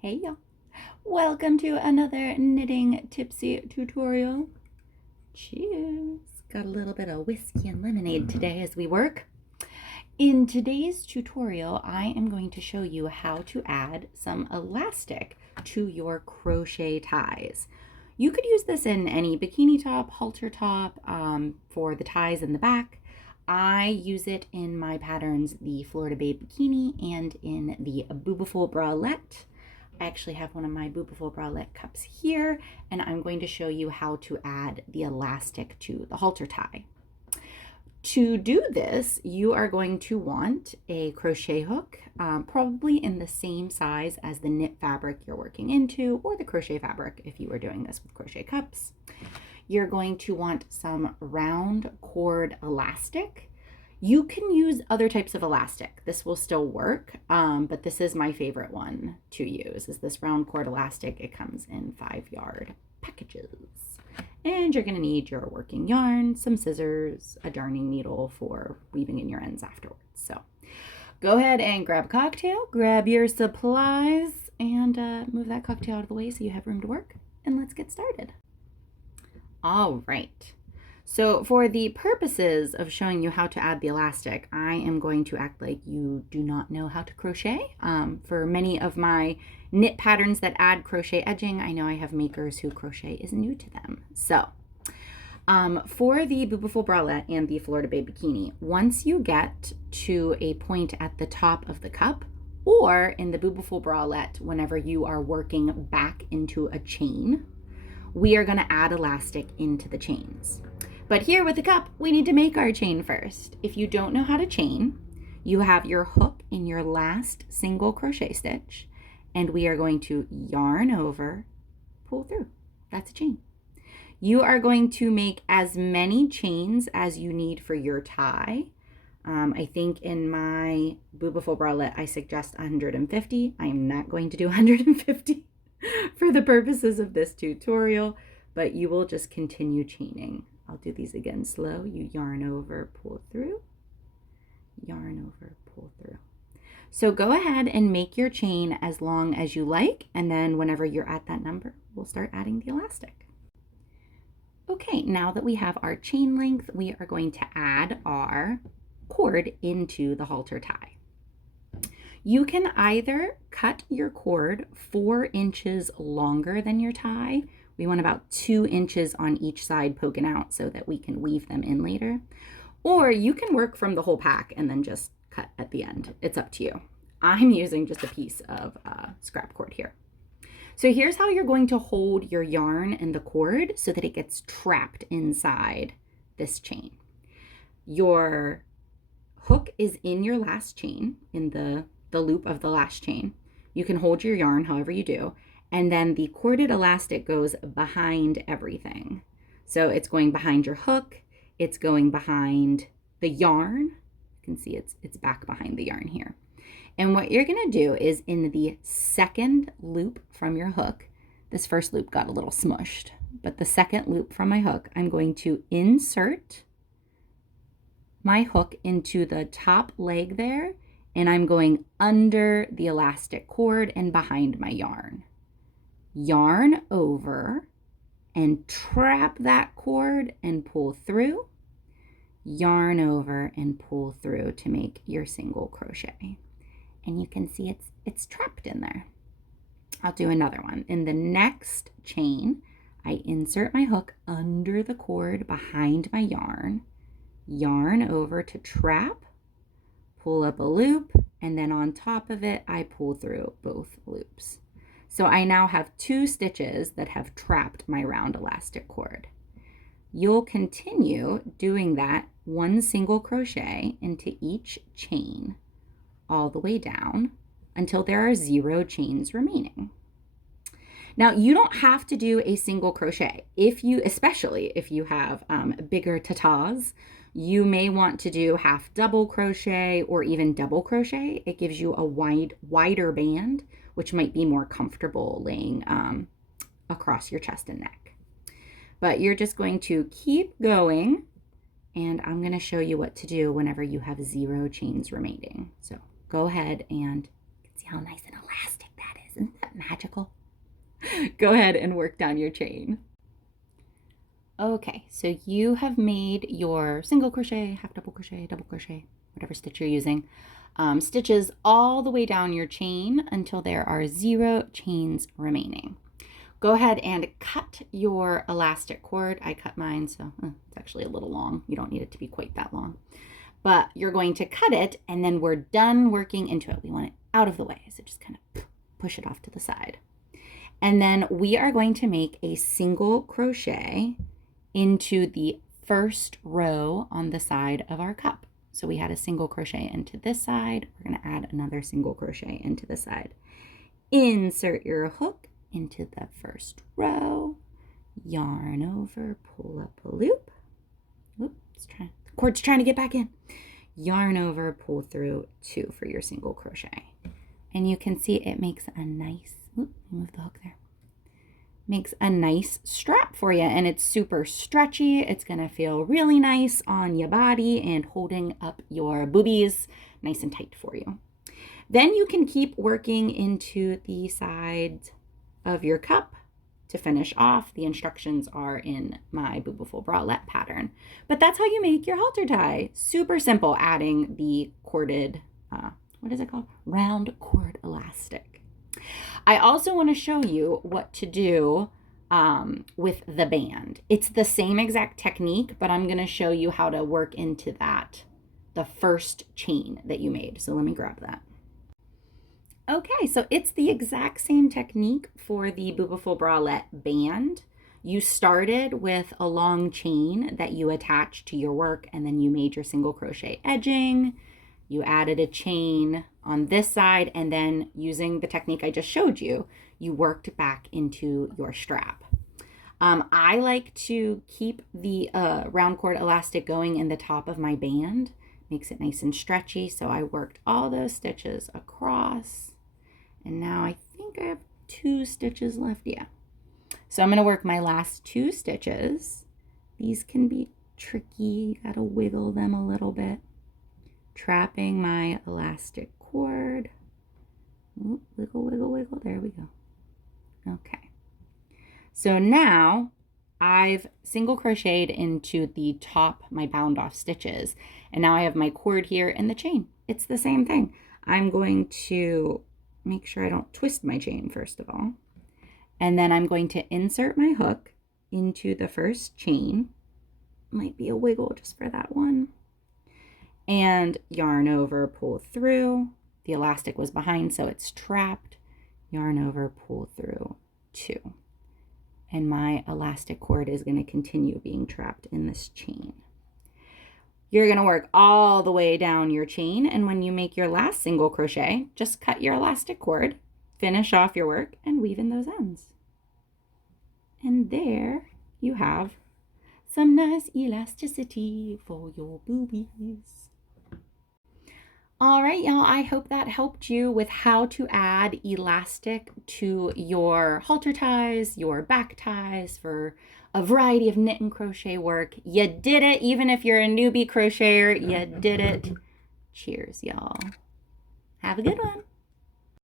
Hey y'all, welcome to another knitting tipsy tutorial. Cheers. Got a little bit of whiskey and lemonade today as we work. In today's tutorial, I am going to show you how to add some elastic to your crochet ties. You could use this in any bikini top, halter top, for the ties in the back. I use it in my patterns, the Florida Babe Bikini and in the Bewbiful Bralette. I actually have one of my Bewbiful Bralette cups here, and I'm going to show you how to add the elastic to the halter tie. To do this, you are going to want a crochet hook, probably in the same size as the knit fabric you're working into, or the crochet fabric if you are doing this with crochet cups. You're going to want some round cord elastic. You can use other types of elastic. This will still work, but this is my favorite one to use, is this round cord elastic. It comes in 5-yard packages. And you're gonna need your working yarn, some scissors, a darning needle for weaving in your ends afterwards. So go ahead and grab a cocktail, grab your supplies, and move that cocktail out of the way so you have room to work. And let's get started. All right. So for the purposes of showing you how to add the elastic, I am going to act like you do not know how to crochet. For many of my knit patterns that add crochet edging, I know I have makers who crochet is new to them. So for the Bewbiful Bralette and the Florida Babe Bikini, once you get to a point at the top of the cup, or in the Bewbiful Bralette, whenever you are working back into a chain, we are going to add elastic into the chains. But here with the cup, we need to make our chain first. If you don't know how to chain, you have your hook in your last single crochet stitch, and we are going to yarn over, pull through. That's a chain. You are going to make as many chains as you need for your tie. I think in my Bewbiful Bralette, I suggest 150. I am not going to do 150 for the purposes of this tutorial, but you will just continue chaining. I'll do these again slow. You yarn over, pull through, yarn over, pull through. So go ahead and make your chain as long as you like, and then whenever you're at that number, we'll start adding the elastic. Okay, now that we have our chain length, we are going to add our cord into the halter tie. You can either cut your cord 4 inches longer than your tie. We want about 2 inches on each side poking out so that we can weave them in later. Or you can work from the whole pack and then just cut at the end. It's up to you. I'm using just a piece of scrap cord here. So here's how you're going to hold your yarn and the cord so that it gets trapped inside this chain. Your hook is in your last chain, in the loop of the last chain. You can hold your yarn however you do, and then the corded elastic goes behind everything. So it's going behind your hook, it's going behind the yarn. You can see it's back behind the yarn here. And what you're gonna do is in the second loop from your hook, this first loop got a little smushed, but the second loop from my hook, I'm going to insert my hook into the top leg there, and I'm going under the elastic cord and behind my yarn. Yarn over and trap that cord and pull through. Yarn over and pull through to make your single crochet. And you can see it's trapped in there. I'll do another one. In the next chain, I insert my hook under the cord behind my yarn, yarn over to trap, pull up a loop, and then on top of it, I pull through both loops. So I now have 2 stitches that have trapped my round elastic cord. You'll continue doing that 1 single crochet into each chain all the way down until there are 0 chains remaining. Now you don't have to do a single crochet. Especially if you have bigger tatas, you may want to do half double crochet or even double crochet. It gives you a wider band, which might be more comfortable laying across your chest and neck. But you're just going to keep going, and I'm going to show you what to do whenever you have 0 chains remaining. So go ahead and see how nice and elastic that is. Isn't that magic? Go ahead and work down your chain. Okay, so you have made your single crochet, half double crochet, whatever stitch you're using, stitches all the way down your chain until there are 0 chains remaining. Go ahead and cut your elastic cord. I cut mine, so it's actually a little long. You don't need it to be quite that long. But you're going to cut it, and then we're done working into it. We want it out of the way, so just kind of push it off to the side. And then we are going to make a single crochet into the first row on the side of our cup. So we had a single crochet into this side. We're going to add another single crochet into the side. Insert your hook into the first row, yarn over, pull up a loop. Oops, the cord's trying to get back in. Yarn over, pull through 2 for your single crochet. And you can see it makes a nice, move the hook there. Makes a nice strap for you, and it's super stretchy. It's gonna feel really nice on your body and holding up your boobies nice and tight for you. Then you can keep working into the sides of your cup to finish off. The instructions are in my Bewbiful Bralette pattern, but that's how you make your halter tie. Super simple, adding the corded, what is it called? Round cord elastic. I also want to show you what to do with the band. It's the same exact technique, but I'm going to show you how to work into that, the first chain that you made. So let me grab that. Okay, so it's the exact same technique for the Bewbiful Bralette band. You started with a long chain that you attached to your work, and then you made your single crochet edging. You added a chain on this side, and then using the technique I just showed you, you worked back into your strap. I like to keep the round cord elastic going in the top of my band. Makes it nice and stretchy, so I worked all those stitches across, and now I think I have 2 stitches left. Yeah. So I'm going to work my last 2 stitches. These can be tricky. You got to wiggle them a little bit. Trapping my elastic cord. Ooh, wiggle, wiggle, wiggle. There we go. Okay. So now I've single crocheted into the top, my bound off stitches. And now I have my cord here and the chain. It's the same thing. I'm going to make sure I don't twist my chain first of all. And then I'm going to insert my hook into the first chain. Might be a wiggle just for that one. And yarn over, pull through. The elastic was behind, so it's trapped. Yarn over, pull through 2. And my elastic cord is going to continue being trapped in this chain. You're going to work all the way down your chain, and when you make your last single crochet, just cut your elastic cord, finish off your work, and weave in those ends. And there you have some nice elasticity for your boobies. All right, y'all, I hope that helped you with how to add elastic to your halter ties, your back ties for a variety of knit and crochet work. You did it. Even if you're a newbie crocheter, you did it. Cheers, y'all. Have a good one.